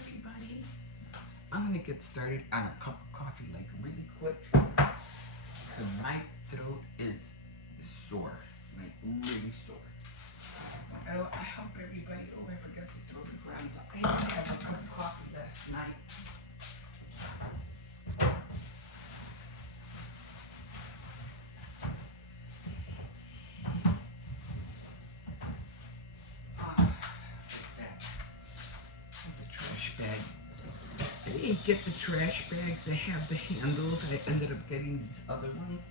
everybody. I'm gonna get started on a cup of coffee like really quick. Cause my throat is sore, like really sore. I hope everybody, I forgot to throw the grounds up. I didn't have a cup of coffee last night. What's that? That's a trash bag. I didn't get the trash bags that have the handles. I ended up getting these other ones.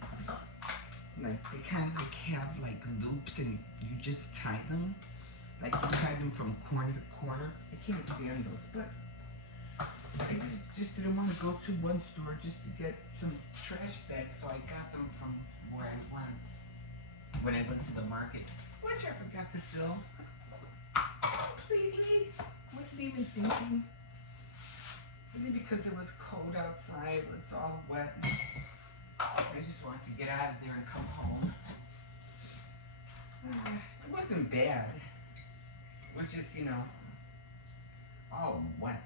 Like they kind of have like loops and you just tie them. Like you tie them from corner to corner. I can't stand those, but I just didn't want to go to one store just to get some trash bags, so I got them from where I went when I went to the market, which I forgot to fill. Completely. Wasn't even thinking. Maybe because it was cold outside, it was all wet. I just wanted to get out of there and come home. It wasn't bad. It was just, all wet.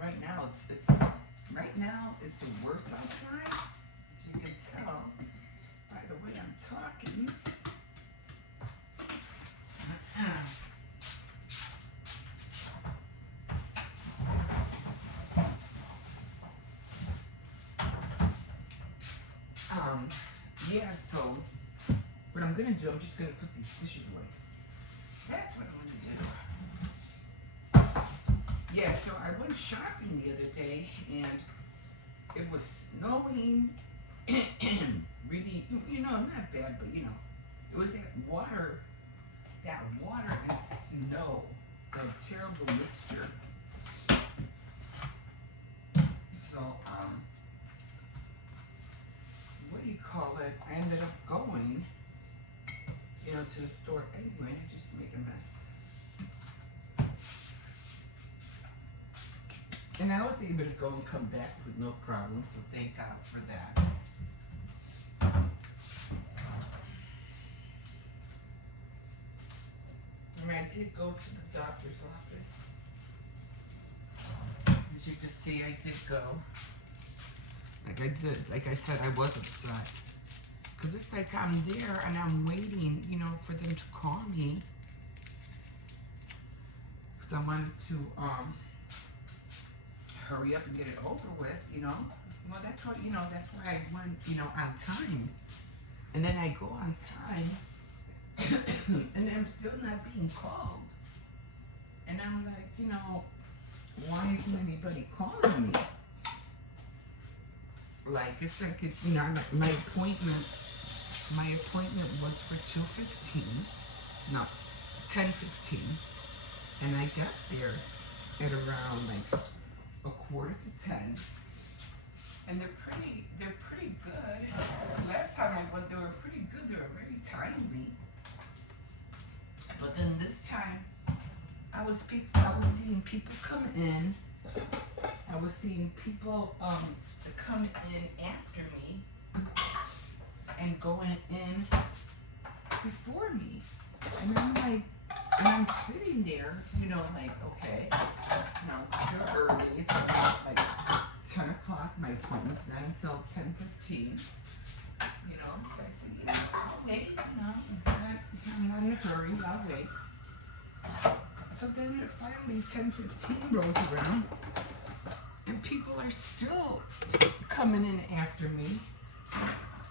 Right now it's worse outside, as you can tell by the way I'm talking. Yeah, so what I'm gonna do, I'm just gonna put these dishes away. That's what I'm gonna do. Yeah, so I went shopping the other day and it was snowing. Really, not bad, but it was that water and snow, that terrible mixture. So, what do you call it? I ended up going, to the store anyway, just to make a mess. And I was able to go and come back with no problem, so thank God for that. And I did go to the doctor's office. As you can see, I did go. Like I said, I was upset. Because it's like I'm there and I'm waiting, for them to call me. Because I wanted to hurry up and get it over with, Well, that's what, that's why I went, on time. And then I go on time, and I'm still not being called. And I'm like, why isn't anybody calling me? Like, it's like, my appointment was for 2:15, no, 10:15, and I got there at around like 9:45, and they're pretty good. Last time I went, they were pretty good. They were very timely. But then this time, I was seeing people coming in. I was seeing people come in after me and going in before me. And I'm like, and I'm sitting there, like, okay, it's still early. It's about like 10 o'clock. My appointment's not until 10:15. So I said, I'll wait. I'm not in a hurry. I'll wait. So then finally 10:15 rolls around, and people are still coming in after me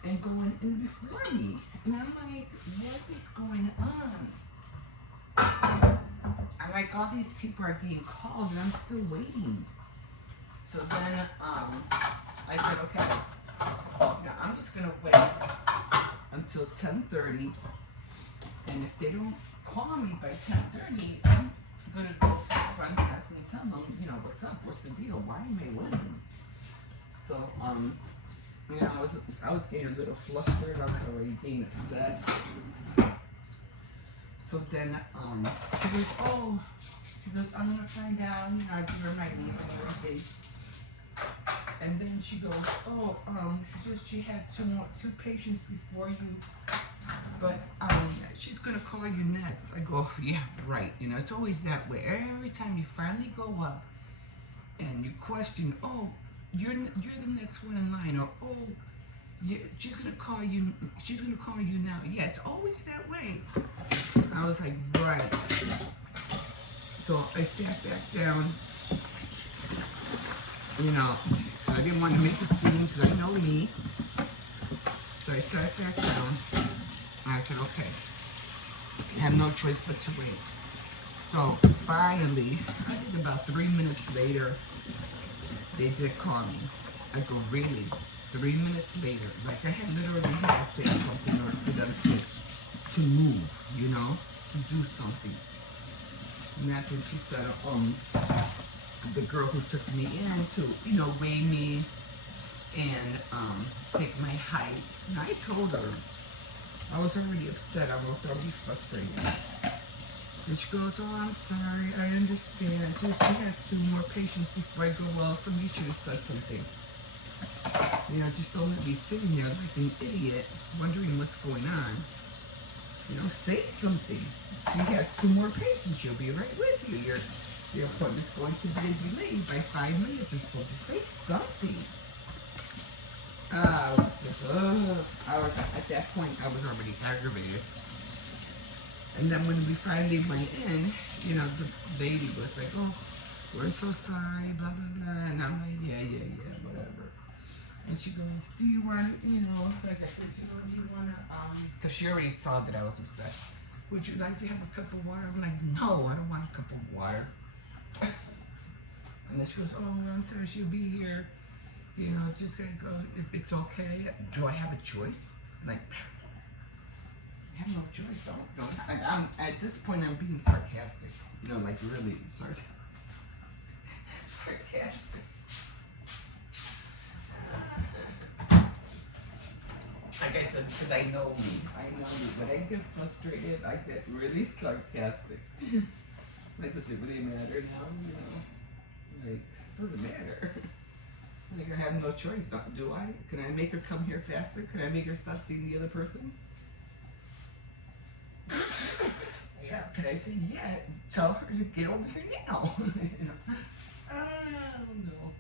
and going in before me. And I'm like, what is going on? I'm like, all these people are getting called and I'm still waiting. So then I said, okay, I'm just going to wait until 10:30. And if they don't call me by 10:30, I'm going to go to the front desk and tell them, what's up, what's the deal, why am I waiting? So, I was getting a little flustered, I was already getting upset. So then, she goes, I'm going to find out, I give her my name and everything. And then she goes, she had two patients before you, but she's gonna call you next. I go, yeah, right. You know, it's always that way. Every time you finally go up and you question, oh, you're the next one in line, or oh, yeah, she's gonna call you. She's gonna call you now. Yeah, it's always that way. I was like, right. So I sat back down. You know, I didn't want to make a scene because I know me. So I sat back down. And I said, okay, I have no choice but to wait. So finally, I think about 3 minutes later, they did call me. I go, really? 3 minutes later? Like I had literally had to say something or for them to move, you know, to do something. And that's when she said, the girl who took me in to, you know, weigh me and take my height. And I told her, I was already upset, I was already frustrated. And she goes, oh, I'm sorry, I understand. Just I had 2 more patients before I go, well, somebody should have said something. You know, just don't let me sitting there like an idiot, wondering what's going on. You know, say something. She has 2 more patients, she'll be right with you. Your appointment's going to be delayed by 5 minutes or so. Just say something. I was at that point, I was already aggravated. And then when we finally went in, you know, the lady was like, oh, we're so sorry, blah, blah, blah. And I'm like, yeah, whatever. And she goes, do you want, you know, like I said, she goes, do you want to, because she already saw that I was upset. Would you like to have a cup of water? I'm like, no, I don't want a cup of water. And then she goes, oh, I'm sorry, she'll be here. You know, just gonna go, if it's okay. Do I have a choice? Like, I have no choice, don't. I'm, at this point, I'm being sarcastic. You know, like really sarcastic. Like I said, because I know me, but I get frustrated, I get really sarcastic. Like, does it really matter now, you know? Like, it doesn't matter. Like, I have no choice, do I? Can I make her come here faster? Can I make her stop seeing the other person? Yeah, can I say, yeah, tell her to get over here now? You know? I don't know.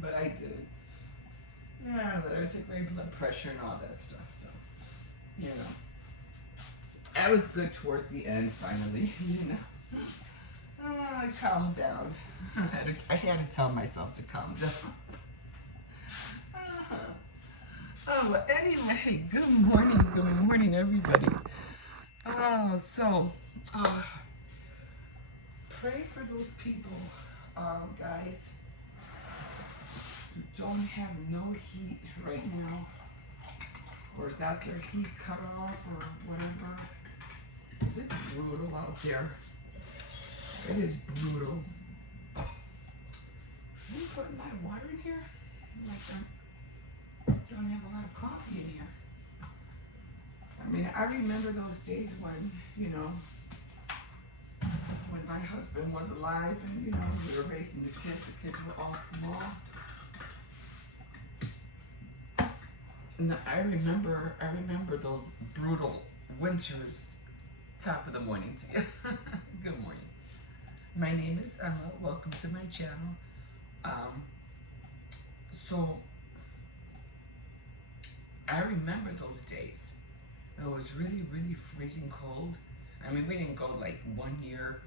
But I did. Yeah, I let her take my blood pressure and all that stuff, so, you know. I was good towards the end, finally, you know. I calmed down. I had to tell myself to calm down. Oh, well, anyway, good morning, everybody. Oh, so, pray for those people, guys, who don't have no heat right now, or got their heat cut off, or whatever. 'Cause it's brutal out there. It is brutal. Can you put a lot of water in here? Like, don't have a lot of coffee in here. I mean, I remember those days when, you know, when my husband was alive and, you know, we were raising the kids were all small. And I remember those brutal winters. Top of the morning to you. Good morning. My name is Emma. Welcome to my channel. So I remember those days. It was really, really freezing cold. I mean, we didn't go like 1 year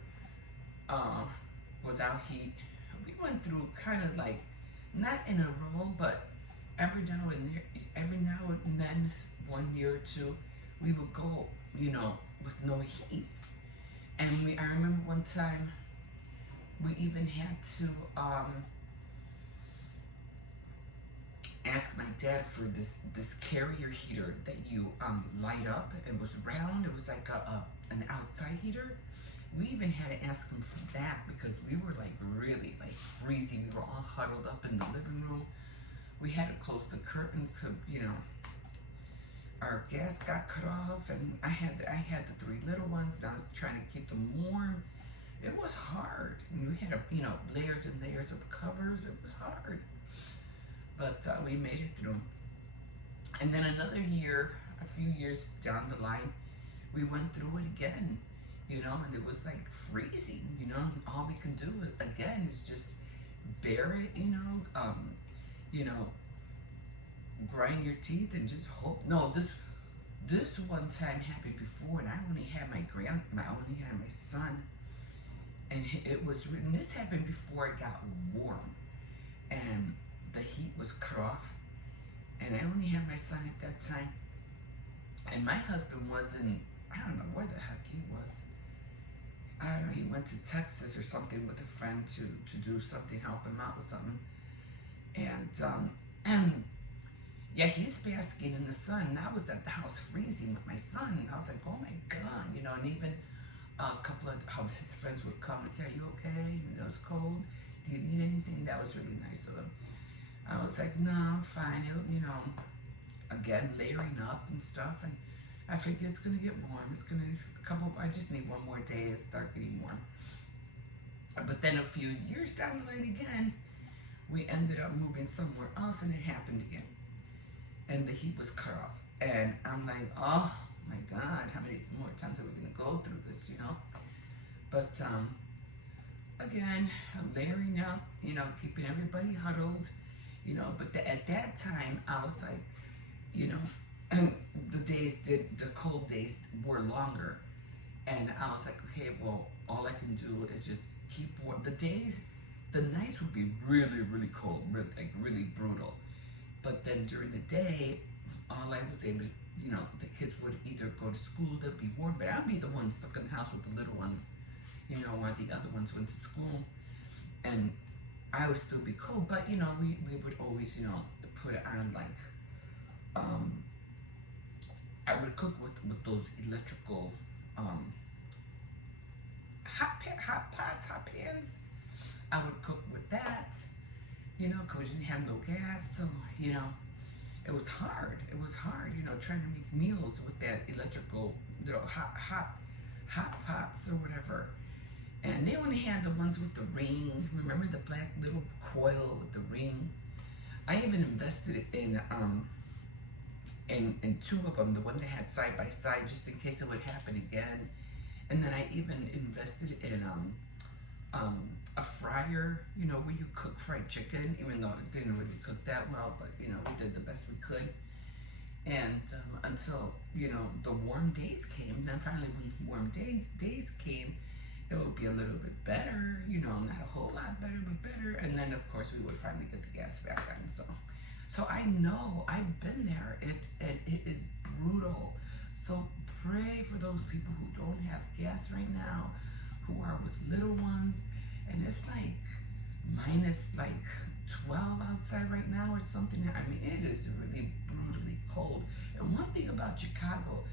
without heat. We went through kind of like, not in a row, but every now and then, 1 year or 2, we would go, you know, with no heat. And I remember one time, we even had to ask my dad for this carrier heater that you light up. It was round. It was like an outside heater. We even had to ask him for that because we were like really like freezing. We were all huddled up in the living room. We had to close the curtains so, you know, our gas got cut off, and I had the 3 little ones, and I was trying to keep them warm. It was hard. And we had, you know, layers and layers of covers. It was hard. But we made it through. And then another year, a few years down the line, we went through it again, you know, and it was like freezing, you know. All we can do again is just bear it, you know, grind your teeth and just hope. No, this one time happened before, and I only had I only had my son, and it was written. This happened before it got warm, and the heat was cut off, and I only had my son at that time, and my husband wasn't. I don't know where the heck he was. I don't know. He went to Texas or something with a friend to do something, help him out with something, and yeah, he's basking in the sun. And I was at the house freezing with my son, and I was like, oh my God, you know. And even a couple of his friends would come and say, are you okay? And it was cold. Do you need anything? That was really nice of them. I was like, no, I'm fine. You know, again, layering up and stuff. And I figured it's going to get warm. It's going to, I just need one more day. It's start getting warm. But then a few years down the line again, we ended up moving somewhere else, and it happened again. And the heat was cut off. And I'm like, oh my God, how many more times are we going to go through this, you know? But again, I'm layering up, you know, keeping everybody huddled, you know. But at that time, I was like, you know, the cold days were longer. And I was like, okay, well, all I can do is just keep warm. The nights would be really, really cold, really brutal. But then during the day, all I was able to, you know, the kids would either go to school, they'd be warm, but I'd be the one stuck in the house with the little ones, you know, while the other ones went to school. And I would still be cold, but, you know, we would always, you know, put it on, like, I would cook with those electrical, hot pans. I would cook with that, you know, because we didn't have no gas, so, you know, it was hard. It was hard, you know, trying to make meals with that electrical, you know, hot pots or whatever. And they only had the ones with the ring. Remember the black little coil with the ring? I even invested in two of them, the one that had side by side, just in case it would happen again. And then I even invested in a fryer, you know, where you cook fried chicken, even though it didn't really cook that well, but, you know, we did the best we could. And until, you know, the warm days came, then finally when warm days came, it would be a little bit better, you know, not a whole lot better, but better. And then, of course, we would finally get the gas back on. So I know, I've been there. It is brutal. So pray for those people who don't have gas right now, who are with little ones. And it's like minus like 12 outside right now or something. I mean, it is really brutally cold. And one thing about Chicago,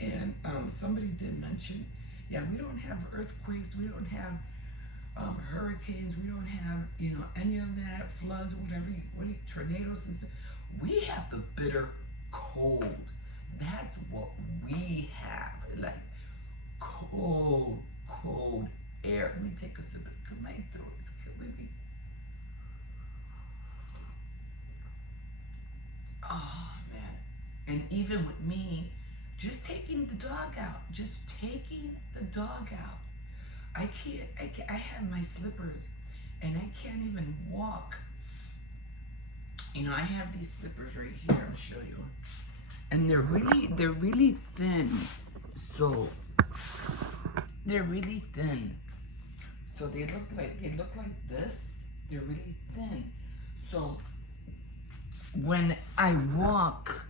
and somebody did mention, yeah, we don't have earthquakes, we don't have hurricanes, we don't have, you know, any of that, floods or whatever, tornadoes and stuff. We have the bitter cold. That's what we have, like cold air. Let me take a sip because my throat is killing me. Oh man. And even with me, just taking the dog out, I have my slippers and I can't even walk. You know, I have these slippers right here, I'll show you. And they're really thin. So they're really thin. So they look like this. They're really thin. So when I walk,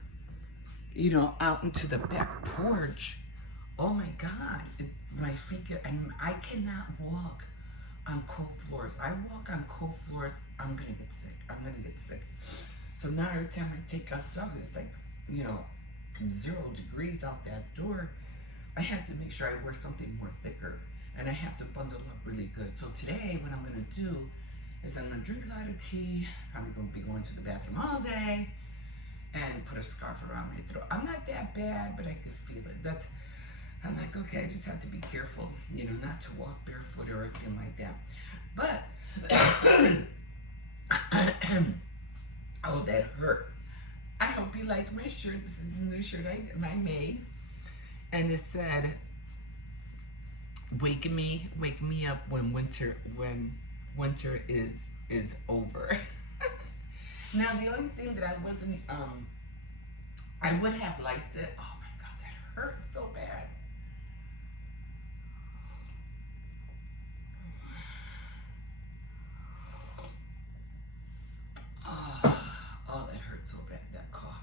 you know, out into the back porch, oh my God, my feet get, and I cannot walk on cold floors. I walk on cold floors, I'm gonna get sick. So now every time I take out the dog, it's like, you know, 0 degrees out that door. I have to make sure I wear something more thicker, and I have to bundle up really good. So today, what I'm gonna do is I'm gonna drink a lot of tea, probably gonna be going to the bathroom all day, and put a scarf around my throat. I'm not that bad, but I could feel it. I'm like, okay, I just have to be careful, you know, not to walk barefoot or anything like that. But, oh, that hurt. I hope you like my shirt. This is the new shirt I made. and it said, wake me up when winter is over. Now the only thing that I wasn't I would have liked it. Oh my god, that hurt so bad. Oh, that hurt so bad, that cough.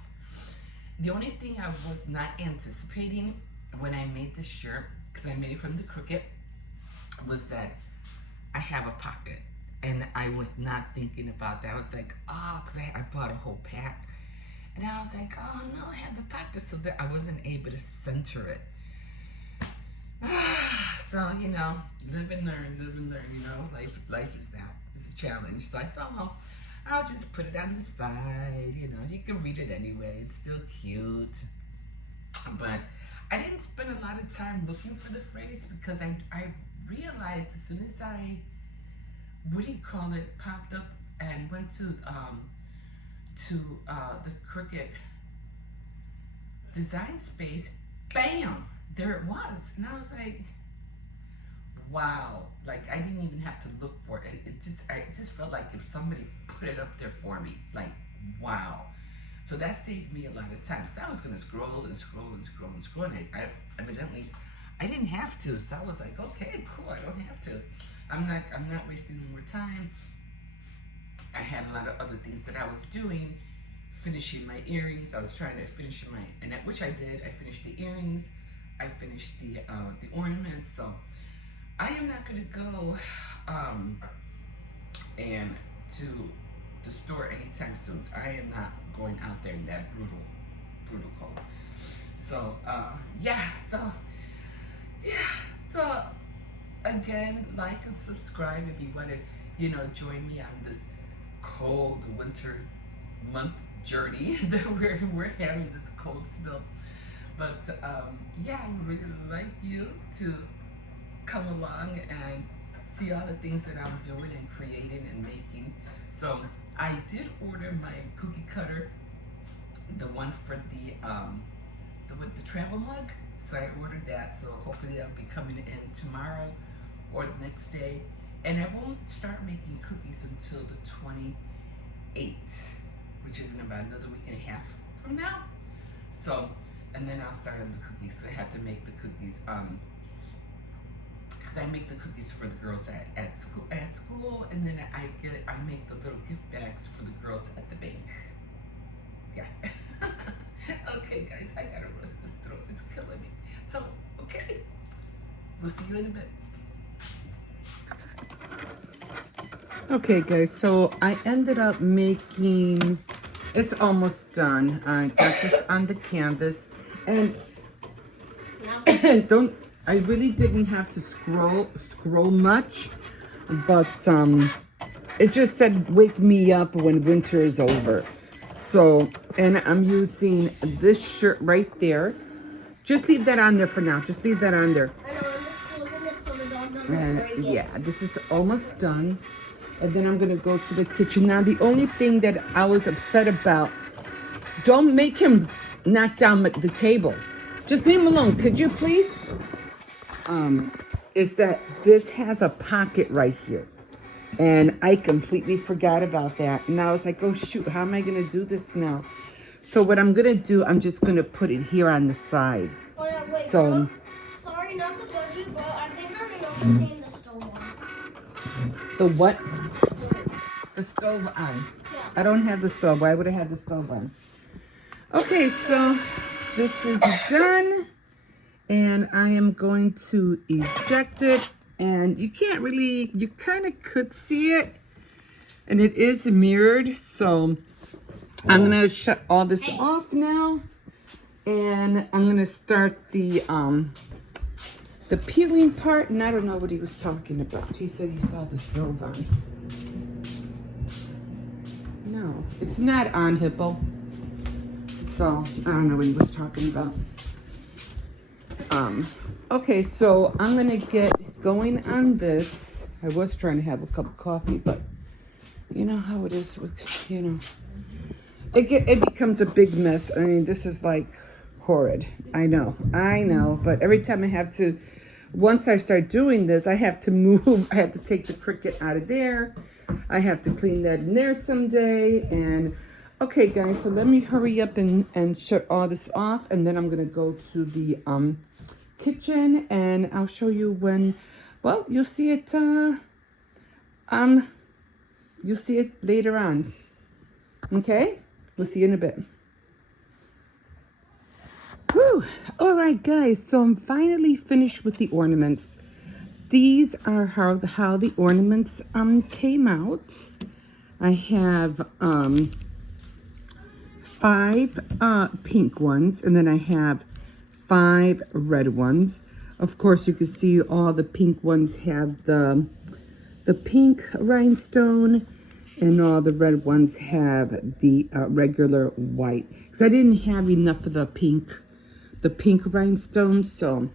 The only thing I was not anticipating when I made this shirt, because I made it from the Cricut, was that I have a pocket. And I was not thinking about that. I was like, oh, because I bought a whole pack. And I was like, oh no, I have the pocket, so that I wasn't able to center it. So, you know, live and learn, you know, life is that. It's a challenge. So I thought, well, I'll just put it on the side, you know, you can read it anyway. It's still cute. But I didn't spend a lot of time looking for the phrase because I realized as soon as I, popped up and went to the Cricut design space, bam, there it was. And I was like, wow, like I didn't even have to look for it. I just felt like if somebody put it up there for me, like, wow. So that saved me a lot of time. So I was gonna scroll and I evidently I didn't have to. So I was like, okay, cool, I don't have to. I'm not wasting more time. I had a lot of other things that I was doing, finishing my earrings. I was trying to finish which I did. I finished the earrings. I finished the ornaments. So I am not gonna go and to the store anytime soon. So I am not going out there in that brutal cold. So so again, like and subscribe if you want to, you know, join me on this cold winter month journey that we're having, this cold spell. But yeah, I would really like you to come along and see all the things that I'm doing and creating and making. So I did order my cookie cutter, the one for with the travel mug. So I ordered that. So hopefully that'll be coming in tomorrow or the next day. And I won't start making cookies until the 28th, which is in about another week and a half from now. So, and then I'll start on the cookies. So I have to make the cookies, because I make the cookies for the girls at school, and then I make the little gift bags for the girls at the bank. Yeah. Okay, guys, I gotta rest this throat. It's killing me. So, okay, we'll see you in a bit. Okay, guys, so I ended up making, it's almost done. I got this on the canvas, and I really didn't have to scroll much, but it just said wake me up when winter is over. So, and I'm using this shirt right there. Just leave that on there for now. Just leave that on there. I know, I'm just closing it so the dog doesn't break it. Yeah, this is almost done. And then I'm gonna go to the kitchen. Now, the only thing that I was upset about, don't make him knock down the table. Just leave him alone, could you please? Is that this has a pocket right here. And I completely forgot about that. And I was like, oh shoot, how am I gonna do this now? So what I'm gonna do, I'm just gonna put it here on the side. Oh yeah, wait, so, sorry not to bug you, but I think I remember seeing the stove on. The what? Stove. The stove on. Yeah. I don't have the stove. Why would I have the stove on? Okay, so this is done. And I am going to eject it. And you can't really, you kind of could see it. And it is mirrored. So I'm going to shut all this off now. And I'm going to start the peeling part. And I don't know what he was talking about. He said he saw the stove on. No, it's not on, Hippo. So I don't know what he was talking about. Okay, so I'm gonna get going on this. I was trying to have a cup of coffee, but you know how it is with, you know, it becomes a big mess. I mean, this is like horrid. I know. But every time I have to, once I start doing this, I have to move. I have to take the Cricut out of there. I have to clean that in there someday. And okay, guys, so let me hurry up and shut all this off. And then I'm going to go to the kitchen and I'll show you when, well, you'll see it, you'll see it later on. Okay? We'll see you in a bit. Whew. All right, guys. So I'm finally finished with the ornaments. These are how the ornaments came out. I have 5 pink ones, and then I have 5 red ones. Of course, you can see all the pink ones have the pink rhinestone, and all the red ones have the regular white. Because I didn't have enough of the pink rhinestone, so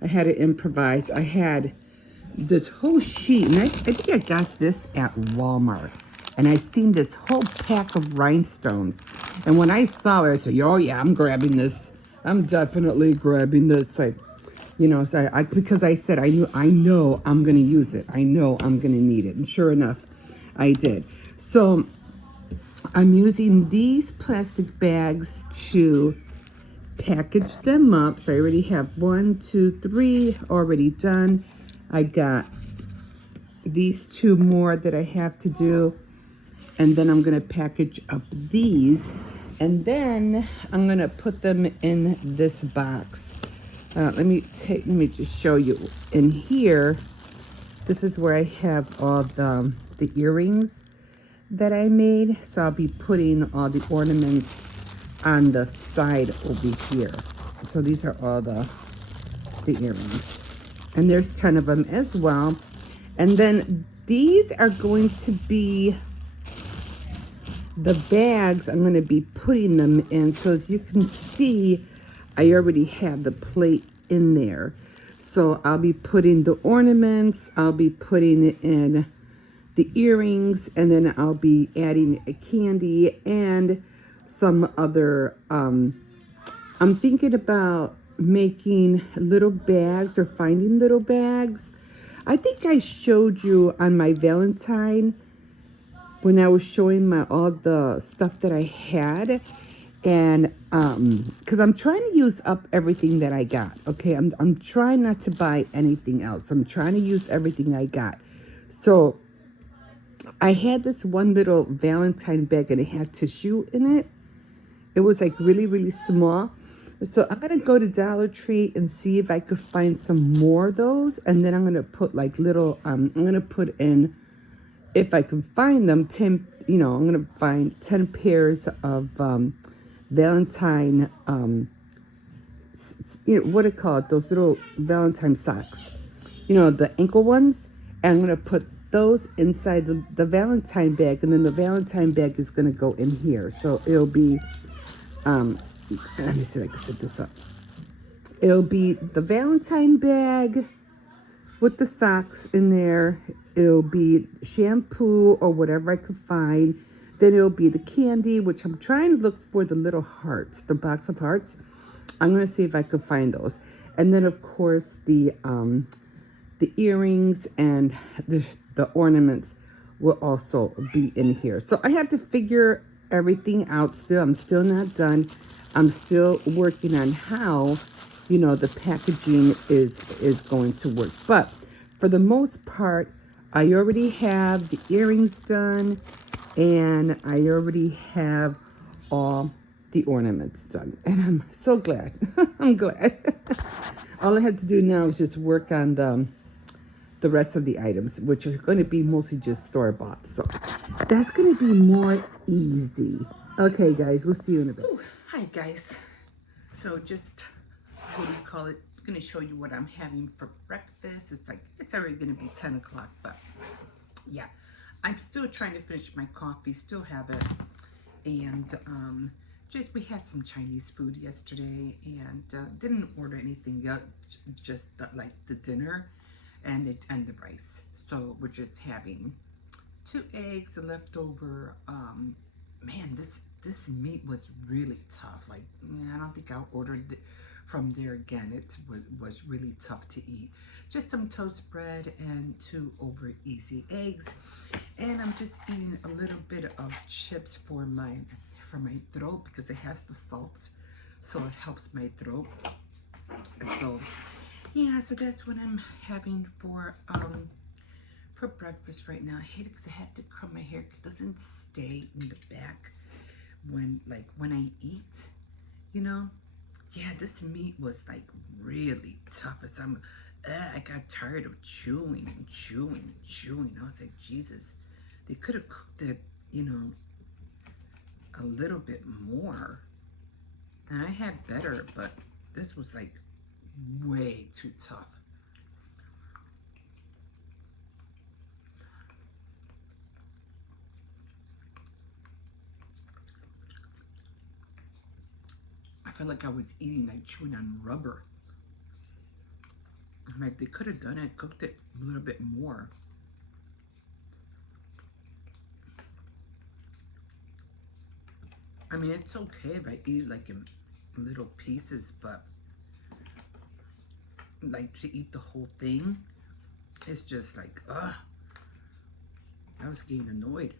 I had to improvise. I had this whole sheet, and I think I got this at Walmart. And I seen this whole pack of rhinestones. And when I saw it, I said, oh yeah, I'm grabbing this. I'm definitely grabbing this. Like, you know, so because I said, I know I'm going to use it. I know I'm going to need it. And sure enough, I did. So I'm using these plastic bags to package them up. So I already have 1, 2, 3 already done. I got these 2 more that I have to do. And then I'm going to package up these. And then I'm going to put them in this box. Let me just show you. In here, this is where I have all the earrings that I made. So I'll be putting all the ornaments on the side over here. So these are all the earrings. And there's 10 of them as well. And then these are going to be the bags I'm going to be putting them in. So as you can see, I already have the plate in there. So I'll be putting the ornaments, I'll be putting in the earrings, and then I'll be adding a candy and some other, I'm thinking about making little bags or finding little bags. I think I showed you on my Valentine when I was showing all the stuff that I had, and because I'm trying to use up everything that I got. Okay, I'm trying not to buy anything else. I'm trying to use everything I got. So I had this one little Valentine bag and it had tissue in it. It was like really, really small. So I'm gonna go to Dollar Tree and see if I could find some more of those, and then I'm gonna put like little I'm gonna put in, if I can find them, 10, you know, I'm going to find 10 pairs of Valentine, you know, what do you call it? Those little Valentine socks. You know, the ankle ones. And I'm going to put those inside the Valentine bag. And then the Valentine bag is going to go in here. So it'll be, let me see if I can set this up. It'll be the Valentine bag with the socks in there. It'll be shampoo or whatever I could find. Then it'll be the candy, which I'm trying to look for the little hearts, the box of hearts. I'm gonna see if I could find those. And then of course the earrings and the ornaments will also be in here. So I have to figure everything out still. I'm still not done. I'm still working on how, you know, the packaging is going to work. But for the most part, I already have the earrings done, and I already have all the ornaments done. And I'm so glad. I'm glad. All I have to do now is just work on the rest of the items, which are going to be mostly just store-bought. So that's going to be more easy. Okay, guys, we'll see you in a bit. Ooh, hi, guys. So just, what do you call it? I'm going to show you what I'm having for breakfast. It's already going to be 10 o'clock, but yeah. I'm still trying to finish my coffee, still have it. And we had some Chinese food yesterday, and didn't order anything yet, just like the dinner and the rice. So we're just having 2 eggs, a leftover, man, this meat was really tough. Like, I don't think I'll order from there again. It was really tough to eat. Just some toast bread and 2 over easy eggs. And I'm just eating a little bit of chips for my throat because it has the salt, so it helps my throat. So yeah, so that's what I'm having for breakfast right now. I hate it because I have to curl my hair. It doesn't stay in the back when I eat, you know. Yeah, this meat was like really tough. I got tired of chewing and chewing and chewing. I was like, Jesus, they could have cooked it, you know, a little bit more. And I had better, but this was like way too tough. I felt like I was eating, like chewing on rubber. I'm like, they could have done it, cooked it a little bit more. I mean, it's okay if I eat like in little pieces, but like to eat the whole thing, it's just like, ugh. I was getting annoyed.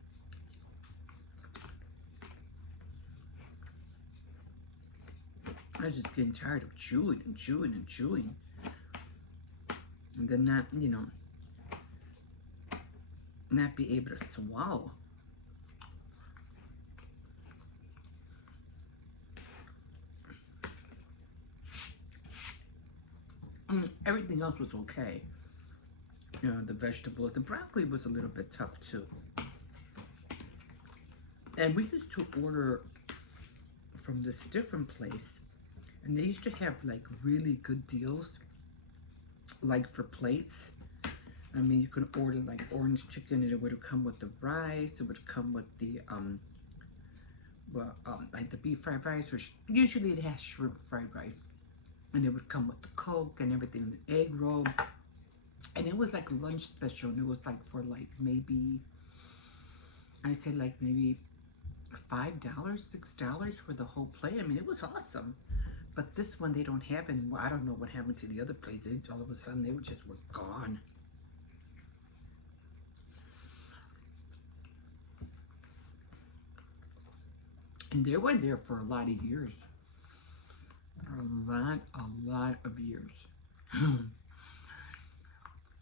I was just getting tired of chewing and chewing and chewing. And then not, you know, not be able to swallow. Everything else was okay. You know, the vegetables, the broccoli was a little bit tough too. And we used to order from this different place, and they used to have like really good deals, like for plates. I mean, you can order like orange chicken, and it would come with the rice. It would come with the like the beef fried rice, or usually it has shrimp fried rice, and it would come with the Coke and everything, the egg roll. And it was like a lunch special, and it was like for like maybe, I say like maybe $5, $6 for the whole plate. I mean, it was awesome. But this one they don't have anymore. I don't know what happened to the other plates. All of a sudden they were gone. And they were there for a lot of years. A lot of years.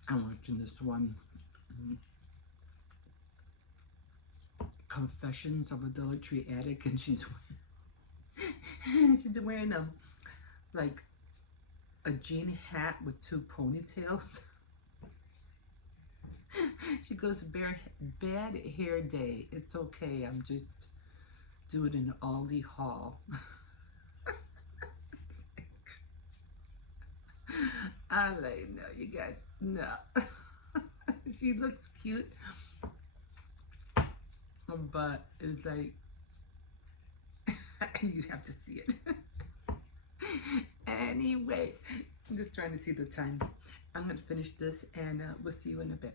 I'm watching this one, Confessions of a Adultery Addict, and she's wearing like a jean hat with 2 ponytails. She goes, bad hair day. It's okay. I'm just doing an Aldi haul. I'm like, no, you got, no. She looks cute, but it's like, you'd have to see it. Anyway, I'm just trying to see the time. I'm going to finish this, and we'll see you in a bit.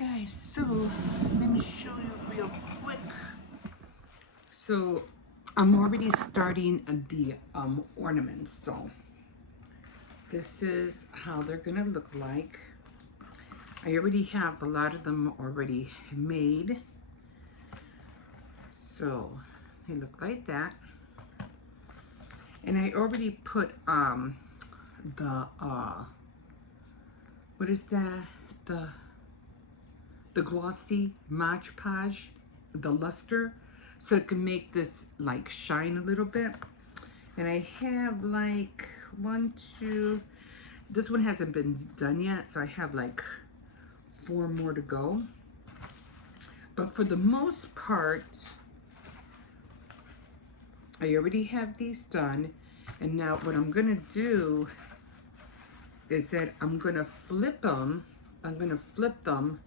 guys, so let me show you real quick. So I'm already starting the ornaments. So this is how they're gonna look like. I already have a lot of them already made. So they look like that. And I already put the what is that? The glossy Mod Podge, the luster, so it can make this like shine a little bit. And I have like 1, 2, this one hasn't been done yet, so I have like 4 more to go. But for the most part, I already have these done. And now what I'm gonna do is that I'm gonna flip them. I'm gonna flip them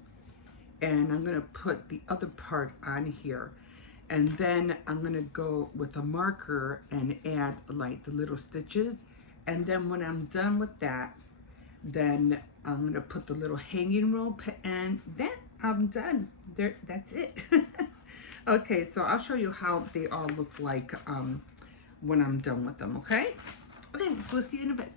and I'm gonna put the other part on here. And then I'm gonna go with a marker and add like the little stitches. And then when I'm done with that, then I'm gonna put the little hanging rope and then I'm done. There, that's it. Okay, so I'll show you how they all look like when I'm done with them, okay? Okay, we'll see you in a bit.